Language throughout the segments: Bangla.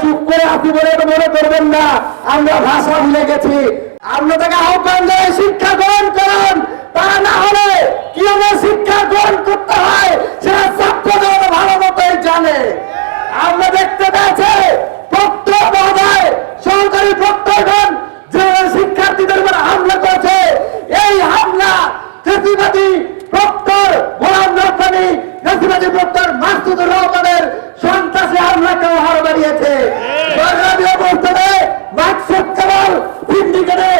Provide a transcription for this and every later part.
চুপ করে আছি বলে তো মনে করবেন না আমরা ভাষা ভুলে গেছি। আপনাদেরকে আহ্বান জানাই শিক্ষা গ্রহণ করুন, তা না হলে কিভাবে শিক্ষা গ্রহণ করতে হয় সেটা ছাত্রদের ভালো মতোই জানে। আমরা দেখতে পেয়েছি প্রক্টর মহোদয় সহকারী প্রক্টরগণ যে শিক্ষার্থীদের উপর হামলা করেছে, এই হামলা ফ্যাসিবাদী প্রক্টর গোলাম রব্বানী, ফ্যাসিবাদী প্রক্টর মাসুদুর রহমানের সন্ত্রাসী হামলাকেও হার বাড়িয়েছে। মাকসুদ কামাল সিন্ডিকেটে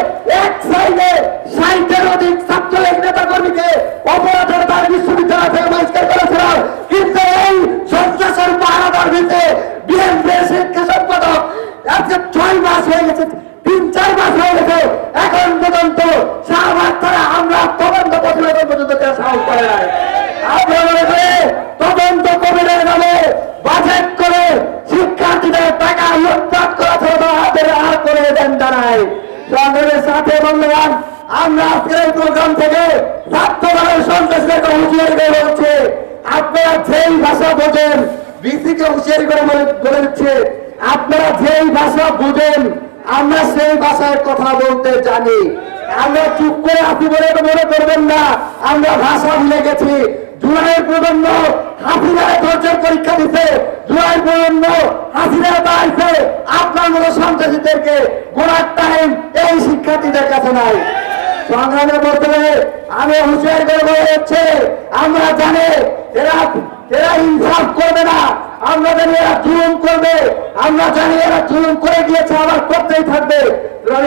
এক সাইডে ৬০-এর অধিক ছাত্রলীগ নেতা কর্মীকে অপরাধের দায় বিশ্ববিদ্যালয় থেকে বহিষ্কার করেছিল, কিন্তু এই সন্ত্রাসের পাহারাদার ভিতরে বিএনপির শিক্ষা সম্পাদক আজকে ৬ মাস হয়ে গেছে, ৩-৪ মাস হয়ে গেছে, এখন পর্যন্ত শাহবাগ তারা আমরা তদন্ত প্রতিবেদন পর্যন্ত দেওয়া সাহস করে নাই। আমরা মনে করি তদন্ত কমিটির নামে বাজেট করে শিক্ষার্থীদের টাকা লুটপাট করা ছিল হাতের আর করে দেন জানাই। সংগ্রামের সাথে বন্ধুগণ, আমরা আজকের এই প্রোগ্রাম থেকে ছাত্র দলের সন্ত্রাসীদেরকে হুঁশিয়ারি করে বলছি, আপনারা যেই ভাষা বোঝেন, বিসিকে হুঁশিয়ারি করে বলে দিচ্ছে, আপনারা যেই ভাষা বোঝেন আমরা সেই ভাষায় কথা বলতে জানি। আমরা চুপ করে আছি বলে তো মনে করবেন না আমরা ভাষা ভুলে গেছি। জুলাইয়ের প্রজন্ম হাসিনার ধৈর্যের পরীক্ষা দিতে, জুলাইয়ের প্রজন্ম হাসিনার দাঁড়িয়েছে, আপনার মতো সন্ত্রাসীদেরকে গোড়ার টাইম এই শিক্ষার্থীদের কাছে নাই। সংগ্রামের মধ্যে আমি হুঁশিয়ারি করে বলে যাচ্ছে, আমরা জানি এরা ইনসাফ করবে না, আমরা জানি এরা জুলুম করবে, আমরা জানি এরা জুলুম করে গিয়েছে, আবার করতেই থাকবে।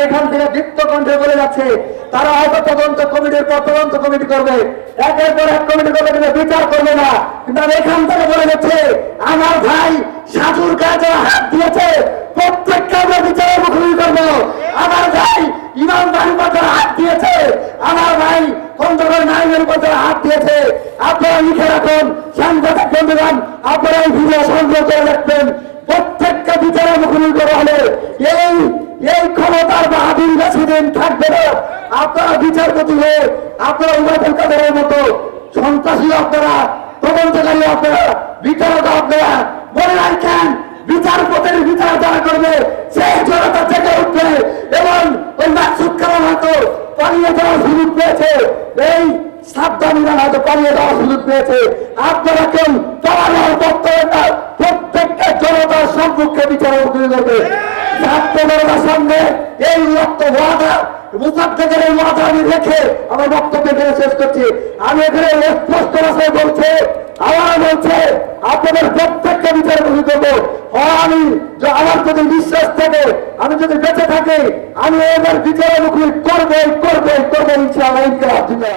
এখান থেকে দীপ্ত কণ্ঠে বলে যাচ্ছে তারা হয়তো তদন্ত কমিটির পর তদন্ত কমিটি করবে, একের পর এক কমিটি করবে, কিন্তু বিচার করবে না। কিন্তু আমি এখান থেকে বলে যাচ্ছে আমার ভাই সাজুর গায়ে যারা হাত দিয়েছে প্রত্যেককে আমরা বিচারের মুখোমুখি করবো। আমার ভাই ইমাম বাড়ির উপর যারা হাত দিয়েছে, আমার ভাই খন্দকার নাইমের উপর যারা হাত দিয়েছে, আপনারা লিখে রাখুন, সাংবাদিক বন্ধুগণ আপনারা এই ভিডিও সংগ্রহ করে রাখবেন। প্রত্যেককে বিচারের মুখোমুখি করা হলে এই ক্ষমতার বাহাদুর বেশিদিন থাকবে না। আপনারা বিচারপতি হয়ে আপনারা উমাদুল কাদেরের মতো সন্ত্রাসী, আপনারা তদন্তকারী, আপনারা বিচারক, আপনারা মনে রাখেন বিচারপতির বিচার যারা করবে সেই জনতা জেগে উঠবে এবং ওই মাকসুদ কামাল হয়তো পালিয়ে যাওয়ার সুযোগ পেয়েছে, এই সাবধানীরা হয়তো পালিয়ে যাওয়ার সুযোগ পেয়েছে। আপনারা কেউ পালানোর বক্তব্য না, প্রত্যেকটা জনতার সম্মুখে বিচারের মুখোমুখি করবে। ছাত্র জনতার সামনে এই রক্ত ওয়াদা মুসাদ্দেকের এই ওয়াদা আমি রেখে আমার বক্তব্য এখানে শেষ করছি। আমি এখানে স্পষ্ট ভাষায় বলছি, আবার বলছে আপনাদের প্রত্যেককে বিচার মুখী করবো। আমি আমার যদি বিশ্বাস থাকে, আমি যদি বেঁচে থাকি, আমি এবার বিচারের মুখী করবো ইনশাআল্লাহ।